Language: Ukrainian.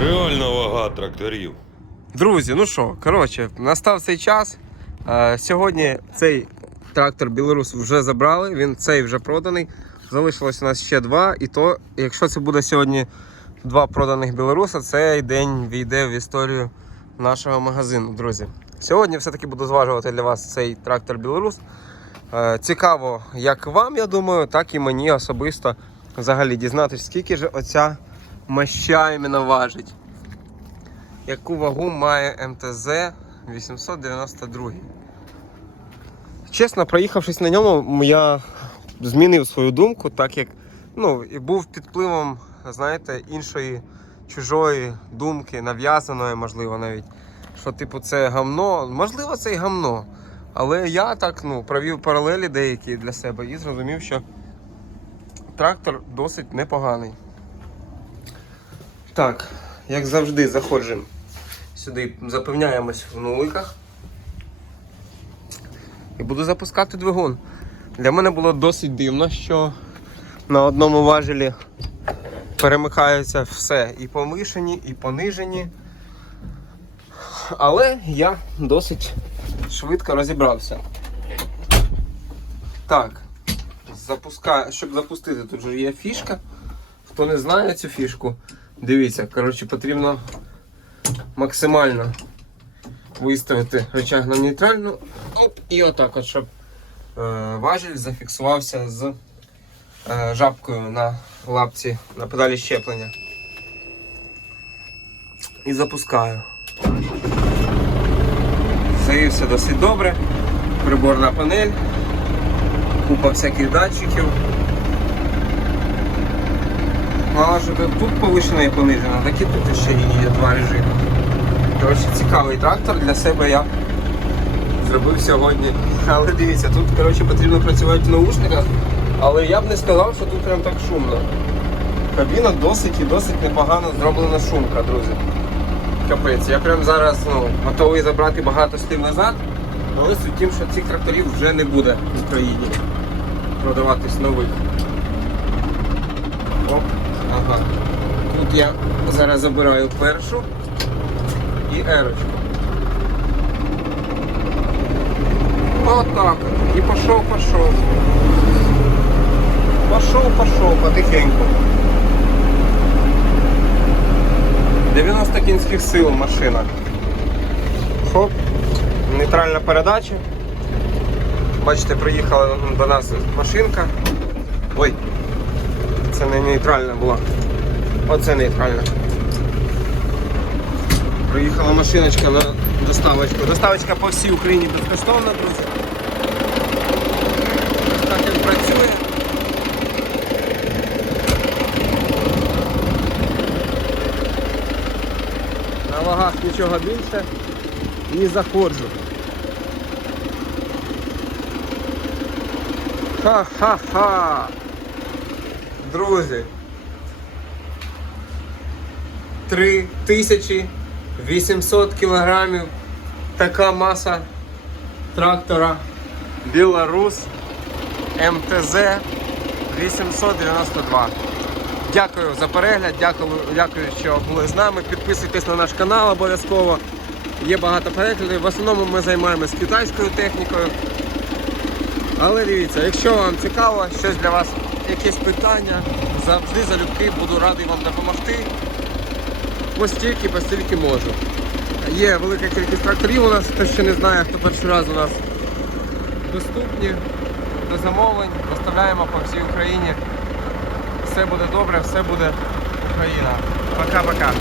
Реальна вага тракторів. Друзі, ну що, коротше, настав цей час. Е, сьогодні цей трактор Білорус вже забрали, він цей вже проданий. Залишилось у нас ще два. І то, якщо це буде сьогодні два проданих білоруса, цей день війде в історію нашого магазину, друзі. Сьогодні все-таки буду зважувати для вас цей трактор Білорус. Е, Цікаво, як вам, я думаю, так і мені особисто взагалі дізнатися, скільки ж оця моща іменно важить яку вагу має МТЗ 892. Чесно, проїхавшись на ньому, я змінив свою думку, так як ну, і був під впливом, знаєте, іншої чужої думки, нав'язаної, можливо, навіть. Що, типу, це гамно. Можливо, це і гамно. Але я так ну, провів паралелі деякі для себе і зрозумів, що трактор досить непоганий. Так, як завжди, заходжу сюди, запевняємось в нуликах. І буду запускати двигун. Для мене було досить дивно, що на одному важелі перемикається все і повишені, і понижені. Але я досить швидко розібрався. Так, запускаю, щоб запустити, тут же є фішка. Хто не знає цю фішку, дивіться, коротше, потрібно максимально виставити рычаг на нейтральну. Оп, і отак, от, щоб е, важіль зафіксувався з е, жабкою на лапці на педалі щеплення. І запускаю. Завівся досить добре. Приборна панель, купа всяких датчиків. Мало що тут тут повишена і понижена, так і тут ще є два режими. Коротше, цікавий трактор для себе я зробив сьогодні. Але дивіться, тут коротше, потрібно працювати в наушниках, але я б не сказав, що тут прям так шумно. Кабіна досить і досить непогано зроблена шумка, друзі. Капець, я прям зараз ну, готовий забрати багато слів назад, але суть тим, що цих тракторів вже не буде в Україні продаватись нових. Оп, ага. Тут я зараз забираю першу і ерочку. Отак. І пішов, пішов. Пішов, пішов, потихеньку. 90 кінських сил машина. Хоп. Нейтральна передача. Бачите, приїхала до нас машинка. Ой, це не нейтральна була. Оце нейтральна. Приїхала машиночка на доставочку. Доставочка по всій Україні безкоштовна, друзі. Так він працює. На вагах нічого більше і заходжу. Ха-ха-ха! Друзі! 3800 кілограмів така маса трактора Білорус МТЗ 892. Дякую за перегляд, дякую, дякую, що були з нами. Підписуйтесь на наш канал обов'язково. Є багато переглядів. В основному ми займаємося китайською технікою. Але дивіться, якщо вам цікаво, щось для вас, якісь питання, завжди залюбки буду радий вам допомогти. Постільки, постільки можу. Є велика кількість тракторів у нас, хто ще не знає, хто перший раз у нас доступні до замовлень, доставляємо по всій Україні. Все буде добре, все буде Україна. Пока-пока.